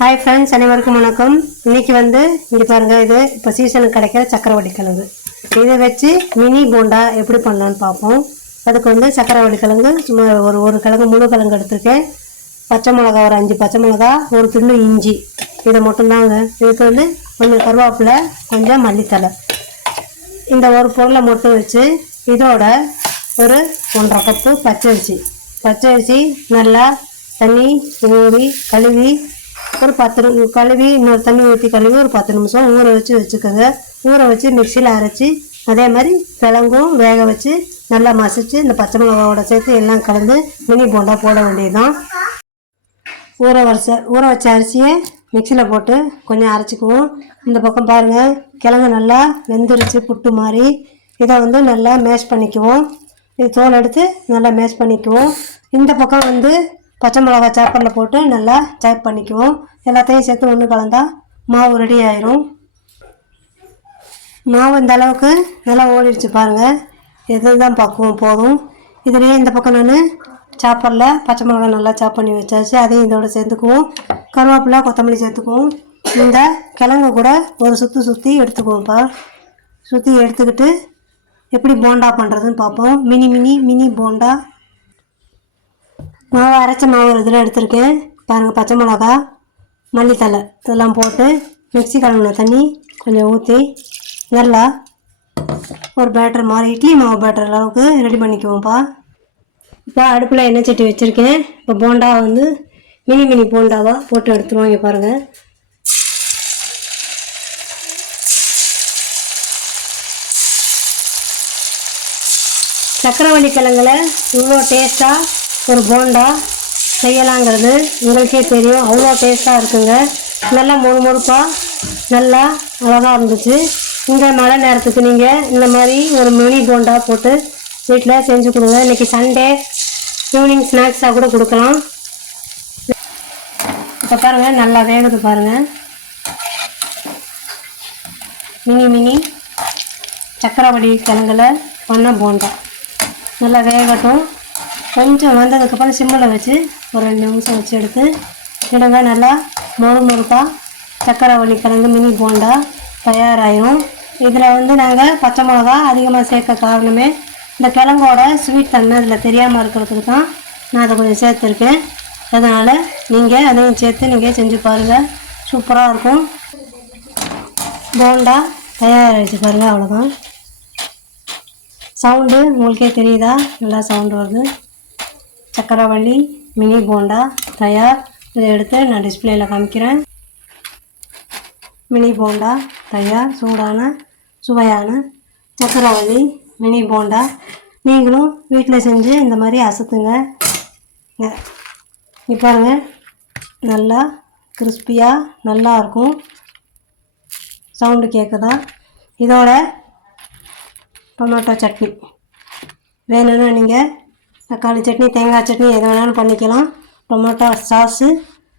Hi friends அனைவருக்கும் வணக்கம். இன்றைக்கி வந்து இங்கே பாருங்கள் இது இப்போ சீசனுக்கு கிடைக்கிற சக்கரவள்ளி கிழங்கு இதை வச்சு மினி போண்டா எப்படி பண்ணலான்னு பார்ப்போம். அதுக்கு வந்து சக்கரவள்ளி கிழங்கு சும்மா ஒரு ஒரு கிழங்கு முழு கிழங்கு எடுத்திருக்கேன். பச்சை மிளகா ஒரு அஞ்சு பச்சை மிளகா ஒரு துண்டு இஞ்சி. இதை மட்டும்தாங்க. இதுக்கு வந்து கொஞ்சம் கருவேப்பிலை கொஞ்சம் மல்லித்தலை இந்த ஒரு பொருளை மட்டும் வச்சு இதோட ஒரு ஒன்றரை கப்பு பச்சரிசி. பச்சரிசி நல்லா தண்ணி ஊறி கழுவி ஒரு பத்து நிமி கழுவி இன்னொரு தண்ணி ஊற்றி கழுவி ஒரு பத்து நிமிஷம் ஊற வச்சு வச்சுக்கோங்க. ஊற வச்சு மிக்சியில் அரைச்சி அதே மாதிரி கிழங்கும் வேக வச்சு நல்லா மசிச்சு இந்த பச்சை மிளகாவோட சேர்த்து எல்லாம் கலந்து மினி போண்டா போட வேண்டியதுதான். ஊற வச்ச ஊற வச்ச அரிசியை மிக்சியில் போட்டு கொஞ்சம் அரைச்சிக்குவோம். இந்த பக்கம் பாருங்கள் கிழங்கு நல்லா வெந்துருச்சு புட்டு மாதிரி. இதை வந்து நல்லா மேஷ் பண்ணிக்குவோம். இது தோல் எடுத்து நல்லா மேஷ் பண்ணிக்குவோம். இந்த பக்கம் வந்து பச்சை மிளகா சாப்பரில் போட்டு நல்லா சாப் பண்ணிக்குவோம். எல்லாத்தையும் சேர்த்து ஒன்று கலந்தால் மாவு ரெடி ஆயிரும். மாவு இந்த அளவுக்கு நல்லா ஓடிடுச்சு பாருங்கள் இதுதான் பக்குவம் போதும். இதுலேயே இந்த பக்கம் நான் சாப்பரில் பச்சை மிளகாய் நல்லா சாப் பண்ணி வச்சாச்சு. அதையும் இதோட சேர்த்துக்குவோம். கருவேப்பிலை கொத்தமல்லி சேர்த்துக்குவோம். இந்த கிழங்கு கூட ஒரு சுற்றி சுற்றி எடுத்துக்குவோம்ப்பா. சுற்றி எடுத்துக்கிட்டு எப்படி போண்டா பண்ணுறதுன்னு பார்ப்போம். Mini mini mini bonda. மாவு அரைச்ச மாவு ஒரு இதில் எடுத்திருக்கேன் பாருங்கள் பச்சை மிளகா மல்லித்தலை இதெல்லாம் போட்டு மிக்சி கலந்த தண்ணி கொஞ்சம் ஊற்றி நல்லா ஒரு பேட்டர் மாதிரி இட்லி மாவு பேட்டர் அளவுக்கு ரெடி பண்ணிக்குவோம்ப்பா. இப்போ அடுப்பில் எண்ணெய் சட்டி வச்சுருக்கேன். இப்போ போண்டா வந்து மினி மினி போண்டாவாக போட்டு எடுத்துருவோம். இங்கே பாருங்கள் சக்கரவள்ளி கிழங்குல இவ்வளோ டேஸ்ட்டாக ஒரு போண்டா செய்யலாங்கிறது உங்களுக்கே தெரியும். அவ்வளோ டேஸ்ட்டாக இருக்குங்க. நல்லா மொறு மொறுப்பாக நல்லா அழகாக இருந்துச்சு. இந்த மழை நேரத்துக்கு நீங்கள் இந்த மாதிரி ஒரு மினி போண்டா போட்டு வீட்டில் செஞ்சு கொடுங்க. இன்றைக்கி சண்டே ஈவினிங் ஸ்நாக்ஸாக கூட கொடுக்கலாம். இப்போ பாருங்கள் நல்லா வேகுது பாருங்கள் மினி மினி சக்கரவடி கிழங்குல பண்ண போண்டா. நல்லா வேகட்டும். கொஞ்சம் வந்ததுக்கப்புறம் சிம்மில் வச்சு ஒரு ரெண்டு நிமிஷம் வச்சு எடுத்து விடுங்க நல்லா மொறு மொறுப்பாக சக்கரவள்ளி கிழங்கு மினி போண்டா தயாராகும் இதில் வந்து நாங்கள் பச்சை மிளகா அதிகமாக சேர்க்க காரணமே இந்த கிழங்கோட ஸ்வீட் தன்மை அதில் தெரியாமல் இருக்கிறதுக்கு தான் நான் அதை கொஞ்சம் சேர்த்துருக்கேன். அதனால் நீங்கள் அதையும் சேர்த்து நீங்கள் செஞ்சு பாருங்கள். சூப்பராக இருக்கும். போண்டா தயாராகிடுச்சு பாருங்கள் அவ்வளோதான் சவுண்டு உங்களுக்கே தெரியுதா? நல்லா சவுண்டு வருது. சக்கரவள்ளி மினி போண்டா தயார். இதை எடுத்து நான் டிஸ்பிளேயில் காமிக்கிறேன். மினி போண்டா தயார் சூடான சுவையான சக்கரவள்ளி மினி போண்டா. நீங்களும் வீட்டில் செஞ்சு இந்த மாதிரி அசத்துங்க. இங்க நல்லா கிறிஸ்பியாக நல்லா இருக்கும். சவுண்டு கேட்குதா இதோட டொமேட்டோ சட்னி. வேணும்னா நீங்கள் தக்காளி சட்னி தேங்காய் சட்னி எது வேணாலும் பண்ணிக்கலாம். டொமேட்டோ சாஸு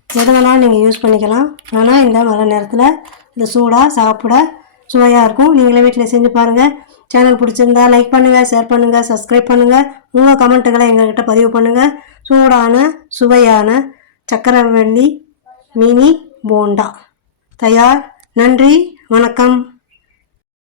எது வேணாலும் நீங்கள் யூஸ் பண்ணிக்கலாம். ஆனால் இந்த மழை நேரத்தில் இது சூடாக சாப்பிட சுவையாக இருக்கும். நீங்களே வீட்டில் செஞ்சு பாருங்கள் சேனல் பிடிச்சிருந்தா லைக் பண்ணுங்கள் ஷேர் பண்ணுங்கள் சப்ஸ்கிரைப் பண்ணுங்கள் உங்கள் கமெண்ட்டுகளை எங்கள்கிட்ட பதிவு பண்ணுங்கள் சூடான சுவையான சக்கரவள்ளி மினி போண்டா. தயார் நன்றி வணக்கம்.